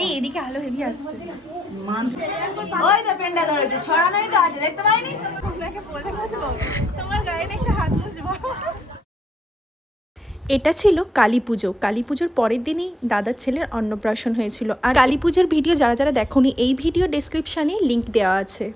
এই এদিকে আলো হেভি আসছে। ওই তো পেন্ডা ধরেছে ছড়ানোই তো আছে দেখতে পাইনি? তোমার গায়ে একটা হাত বসবো? এটা ছিল কালী পুজো। কালী পুজোর পরের দিনই দাদার ছেলের অন্নপ্রাশন হয়েছিল। আর কালী পুজোর ভিডিও যারা যারা দেখোনি এই ভিডিও ডেসক্রিপশানে লিঙ্ক দেওয়া আছে।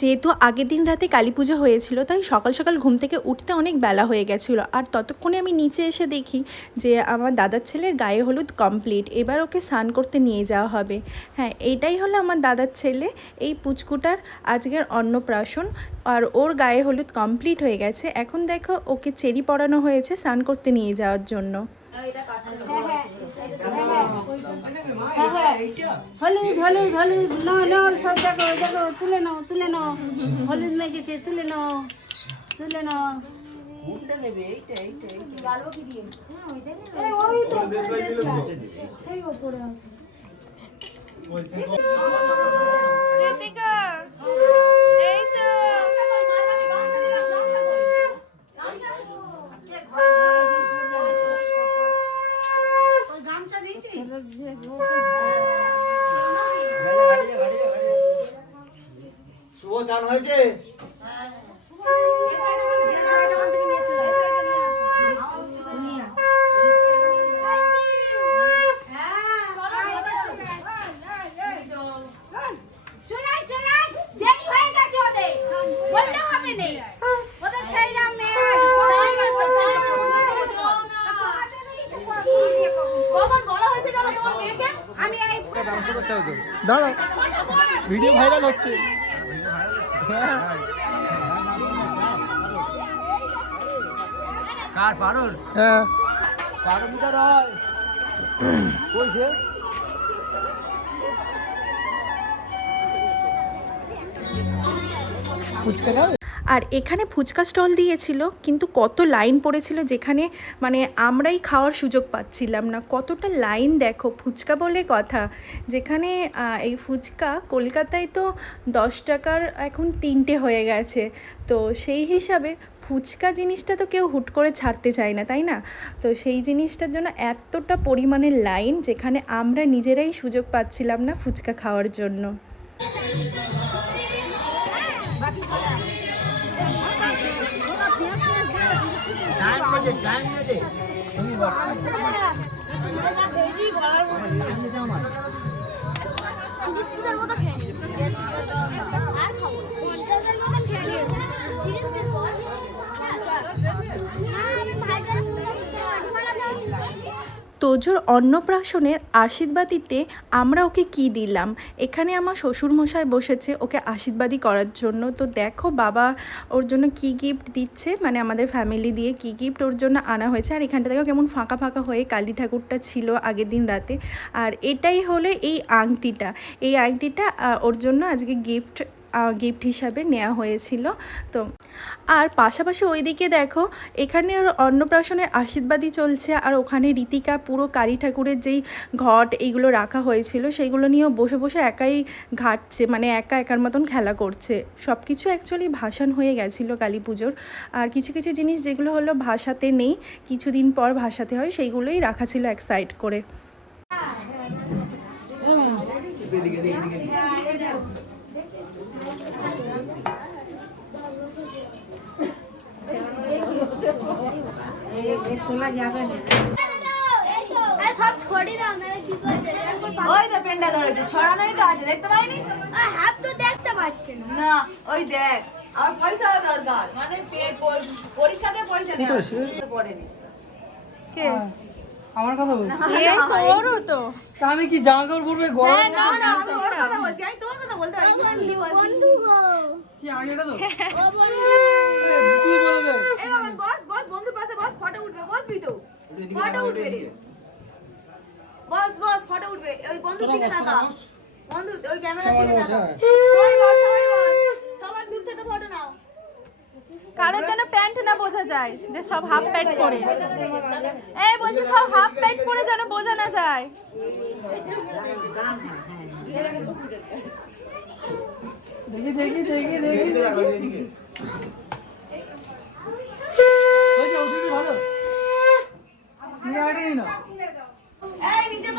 যেহেতু আগের দিন রাতে কালী পুজো হয়েছিল, তাই সকাল সকাল ঘুম থেকে উঠতে অনেক বেলা হয়ে গেছিল। আর ততক্ষণে আমি নিচে এসে দেখি যে আমার দাদার ছেলের গায়ে হলুদ কমপ্লিট এবার ওকে স্নান করতে নিয়ে যাওয়া হবে। হ্যাঁ এইটাই হলো আমার দাদার ছেলে, এই পুচকুটার আজকের অন্নপ্রাশন। আর ওর গায়ে হলুদ কমপ্লিট হয়ে গেছে। এখন দেখো ওকে চেরি পরানো হয়েছে স্নান করতে নিয়ে যাওয়ার জন্য। হলুদ হলুদ হলুদ। নাও নাও সব দেখো দেখো তুলে নাও তুলে নাও। হলুদ মেখেছে তুলে নাও তুলে নাও। এই তো সেই ওপরে আছে ঋতিকা এই তো শুভ চান হয়েছে চলাই চলাই দেরি হয়ে গেছে ওদের বললে হবে নে ওদের সেই রাম কখন বলা হয়েছে জানো তোমার মেয়েকে আমি এই দাঁড়াও ভিডিও ভাইরাল হচ্ছে। কার পারুর হ্যাঁ। পারমিতা রয়? কইছে? ফুচকা দাও? আর এখানে ফুচকা স্টল দিয়েছিল, কিন্তু কত লাইন পড়েছিল যেখানে মানে আমরাই খাওয়ার সুযোগ পাচ্ছিলাম না। কতটা লাইন দেখো, ফুচকা বলে কথা। যেখানে এই ফুচকা কলকাতায় তো দশ টাকার এখন তিনটে হয়ে গেছে। তো সেই হিসাবে ফুচকা জিনিসটা তো কেউ হুট করে ছাড়তে চায় না, তাই না? তো সেই জিনিসটার জন্য এতটা পরিমাণের লাইন যেখানে আমরা নিজেরাই সুযোগ পাচ্ছিলাম না ফুচকা খাওয়ার জন্য। বিস্কুটের তোজোর অন্নপ্রাশনের আশীর্বাদিতে আমরা ওকে কি দিলাম? এখানে আমার শ্বশুরমশাই বসেছে ওকে আশীর্বাদী করার জন্য। তো দেখো বাবা ওর জন্য কি গিফট দিচ্ছে মানে আমাদের ফ্যামিলি দিয়ে কি গিফট ওর জন্য আনা হয়েছে। আর এখানটা দেখো কেমন ফাঁকা ফাঁকা হয়ে কালী ঠাকুরটা ছিল আগের দিন রাতে। আর এটাই হলো এই আংটিটা। এই আংটিটা ওর জন্য আজকে গিফট গিফট হিসাবে নেওয়া হয়েছিল। তো আর পাশাপাশি ওইদিকে দেখো এখানে অন্নপ্রাশনের আশীর্বাদই চলছে আর ওখানে রীতিকা পুরো কালী ঠাকুরের যেই ঘট এইগুলো রাখা হয়েছিল সেইগুলো নিয়েও বসে বসে একাই ঘাটছে মানে একা একার মতন খেলা করছে। সব কিছু অ্যাকচুয়ালি ভাসান হয়ে গেছিল কালী পুজোর। আর কিছু কিছু জিনিস যেগুলো হলো ভাসাতে নেই কিছুদিন পর ভাসাতে হয় সেইগুলোই রাখা ছিল এক সাইড করে সব ছড়ি দাও না কি করতে ওই তো পেন্ডা ধরেছে ছড়ানোই তো আছে দেখতে পাইনি হাত তো দেখতে পাচ্ছি না। না ওই দেখ আমার পয়সা দরকার। মানে পরীক্ষাতে পয়সা নেই পড়েনি। আমার কথা বল এই তোরও তো। তা আমি কি জামা কাপড় পরবে গরম? না না আমি ওর কথা বলছি আমি তোর কথা বলতে পারি বন্ধু গো। কি আগে এটা তো? ও বন্ধু। তুই বলে দে। এই বাবা বস বস বন্ধুর পাশে বস ফটো উঠবে। বসবি তো ফটো উঠবে রে। বস বস ফটো উঠবে। ওই বন্ধুর দিকে তাকা বন্ধু ওই ক্যামেরার দিকে তাকা সবাই বস সবাই বস সবার দূর থেকে ফটো নাও কারোর যেন প্যান্ট না বোঝা যায় যে সব হাফ প্যান্ট পরে। এই বলছি সব হাফ প্যান্ট পরে যেন বোঝা না যায়। দেখি দেখি দেখি দেখি ভালো এই নিচে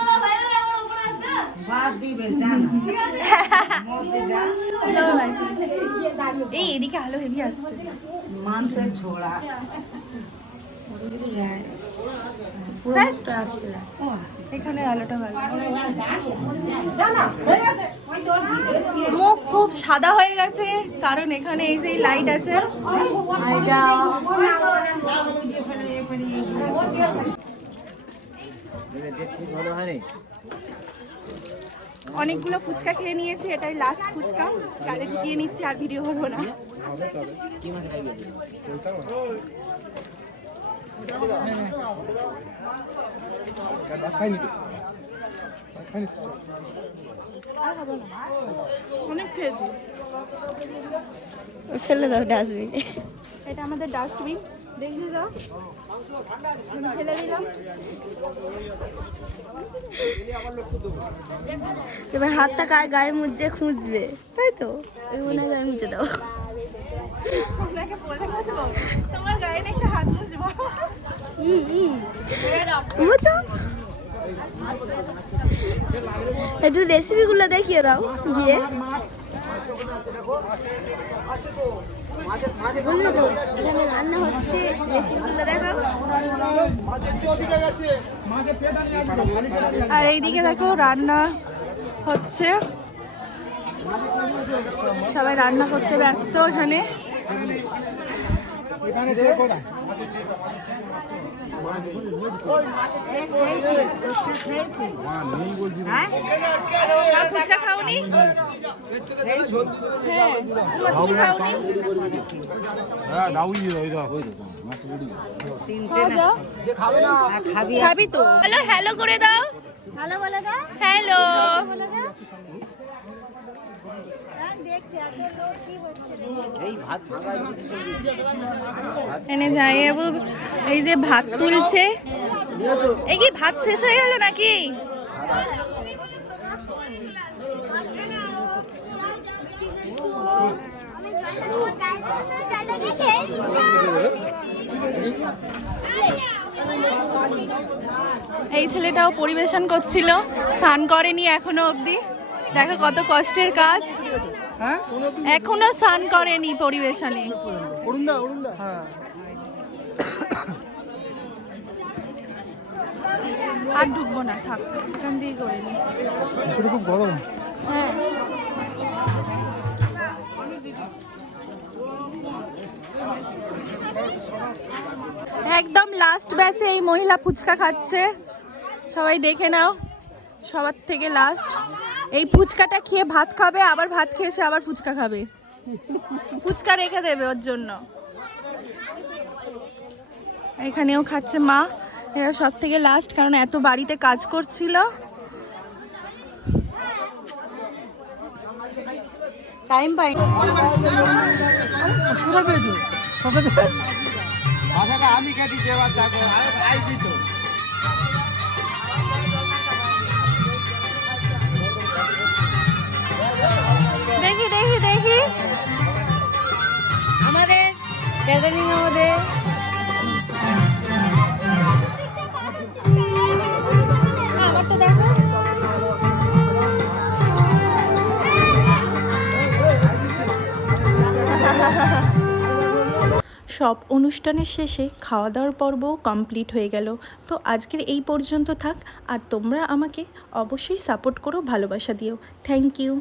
এই এদিকে আলো হেভি আসছে। মানুষের ছোড়া পুরোটা আসছে। ও আসছে এখানে আলোটা ভালো মুখ খুব সাদা হয়ে গেছে কারণ এখানে এই যে লাইট আছে। অনেকগুলো ফুচকা খেয়ে নিয়েছি এটাই লাস্ট ফুচকা। গালে ঢুকিয়ে নিচ্ছে আর ভিডিও করব না। ফেলে দাও ডাস্টবিন এটা আমাদের ডাস্টবিন দেখে দিলাম এবার হাতটা গায়ে গায়ে মুজে খুঁজবে, তাই তো? ওই মনে হয় গায়ে মুছে দাও তোমার গায়ে একটা একটু রেসিপিগুলো দেখিয়ে দাও, গিয়ে। এখানে রান্না হচ্ছে রেসিপিগুলো দেখাও আর এইদিকে দেখো রান্না হচ্ছে। সবাই রান্না করতে ব্যস্ত এখানে। ফুচকা খাওনি? তো হ্যালো হ্যালো করে দাও হ্যালো হ্যাঁ, এনে যাই এই যে ভাত তুলছে। এই কি ভাত শেষ হয়ে গেল নাকি? এই ছেলেটাও পরিবেশন করছিল স্নান করেনি এখনও অবধি। দেখো কত কষ্টের কাজ। হ্যাঁ? এখনও স্নান করেনি পরিবেশনে। হ্যাঁ। আর ঢুকবো না থাক। এখান দিয়ে করে নি। খুব গরম। হ্যাঁ। একদম লাস্ট ব্যাচে এই মহিলা ফুচকা খাচ্ছে। সবাই দেখে নাও, সবার থেকে লাস্ট এই ফুচকাটা খেয়ে ভাত খাবে, আবার ভাত খেয়ে এসে আবার ফুচকা খাবে। ফুচকা রেখে দেবে ওর জন্য। এখানেও খাচ্ছে মা। এরা সব থেকে লাস্ট কারণ এত বাড়িতে কাজ করছিল। টাইম পাই কোথায় পেয়েছ? আমি কাটি দেওয়ার দেখো আরে ভাই দিত। সব অনুষ্ঠানের শেষে খাওয়া দাওয়ার পর্বও কমপ্লিট হয়ে গেল। তো আজকের এই পর্যন্ত থাক, আর তোমরা আমাকে অবশ্যই সাপোর্ট করো, ভালোবাসা দিও। Thank you.